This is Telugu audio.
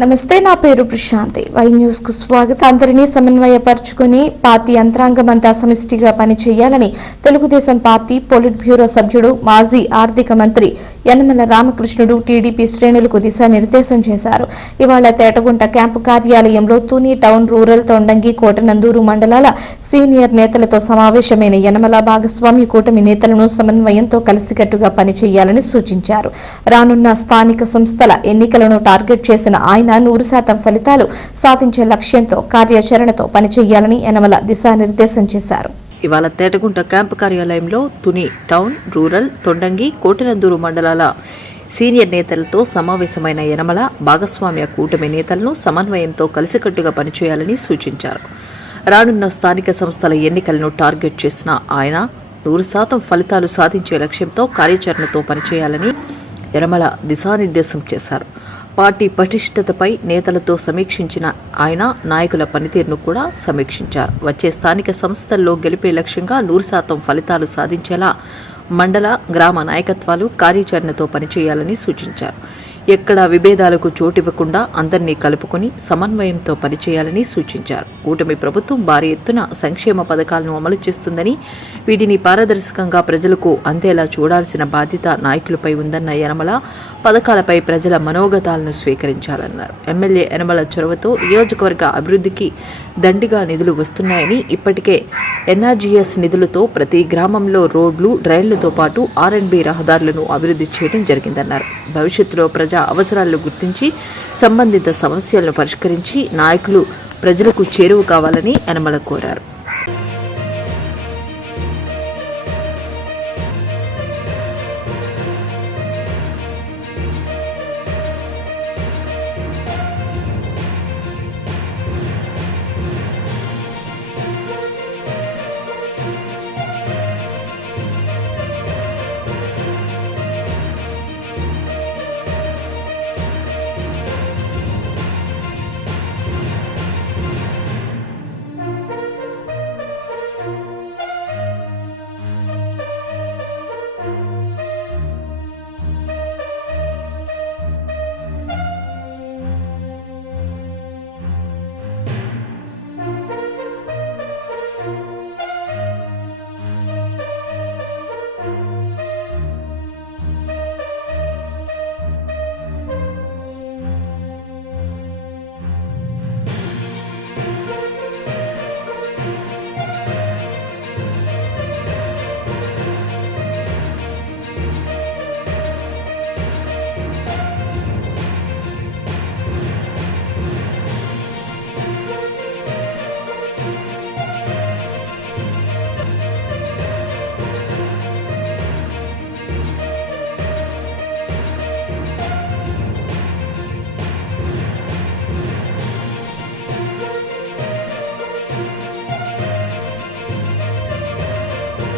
నమస్తే నా పేరు ప్రశాంతి. వై న్యూస్కు స్వాగతం. అందరినీ సమన్వయపరుచుకుని పార్టీ యంత్రాంగం అంతా సమిష్టిగా పనిచేయాలని తెలుగుదేశం పార్టీ పొలిట్ బ్యూరో సభ్యుడు మాజీ ఆర్థిక మంత్రి యనమల రామకృష్ణుడు టీడీపీ శ్రేణులకు దిశానిర్దేశం చేశారు. ఇవాళ తేటగుంట క్యాంపు కార్యాలయంలో తుని టౌన్ రూరల్ తొండంగి కోటనందూరు మండలాల సీనియర్ నేతలతో సమావేశమైన యనమల భాగస్వామి కూటమి నేతలను సమన్వయంతో కలిసికట్టుగా పనిచేయాలని సూచించారు. రానున్న స్థానిక సంస్థల ఎన్నికలను టార్గెట్ చేసిన ఆయన ఆయన నూరు శాతం ఫలితాలు సాధించే లక్ష్యంతో కార్యాచరణతో పనిచేయాలని యనమల దిశానిర్దేశం చేశారు. ఇవాళ తేటగుంట క్యాంపు కార్యాలయంలో తుని టౌన్ రూరల్ తొండంగి కోటినందూరు మండలాల సీనియర్ నేతలతో సమావేశమైన యనమల భాగస్వామ్య కూటమి నేతలను సమన్వయంతో కలిసికట్టుగా పనిచేయాలని సూచించారు. రానున్న స్థానిక సంస్థల ఎన్నికలను టార్గెట్ చేసిన ఆయన నూరు శాతం ఫలితాలు సాధించే లక్ష్యంతో కార్యాచరణతో పనిచేయాలని యనమల దిశానిర్దేశం చేశారు. పార్టీ పటిష్టతపై నేతలతో సమీక్షించిన ఆయన నాయకుల పనితీరును కూడా సమీక్షించారు. వచ్చే స్థానిక సంస్థల్లో గెలిపే లక్ష్యంగా నూరు శాతం ఫలితాలు సాధించేలా మండల గ్రామ నాయకత్వాలు కార్యాచరణతో పనిచేయాలని సూచించారు. ఎక్కడ విభేదాలకు చోటివ్వకుండా అందరినీ కలుపుకొని సమన్వయంతో పనిచేయాలని సూచించారు. కూటమి ప్రభుత్వం భారీ ఎత్తున సంక్షేమ పథకాలను అమలు చేస్తుందని వీటిని పారదర్శకంగా ప్రజలకు అందేలా చూడాల్సిన బాధ్యత నాయకులపై ఉందన్న యనమల పథకాలపై ప్రజల మనోగతాలను స్వీకరించాలన్నారు. ఎమ్మెల్యే యనమల చొరవతో నియోజకవర్గ అభివృద్ధికి దండిగా నిధులు వస్తున్నాయని ఇప్పటికే ఎన్ఆర్జీఎస్ నిధులతో ప్రతి గ్రామంలో రోడ్లు డ్రైన్లతో పాటు ఆర్ఎండ్బి రహదారులను అభివృద్ధి చేయడం జరిగిందన్నారు. భవిష్యత్తులో ప్రజా అవసరాలను గుర్తించి సంబంధిత సమస్యలను పరిష్కరించి నాయకులు ప్రజలకు చేరువ కావాలని యనమల కోరారు.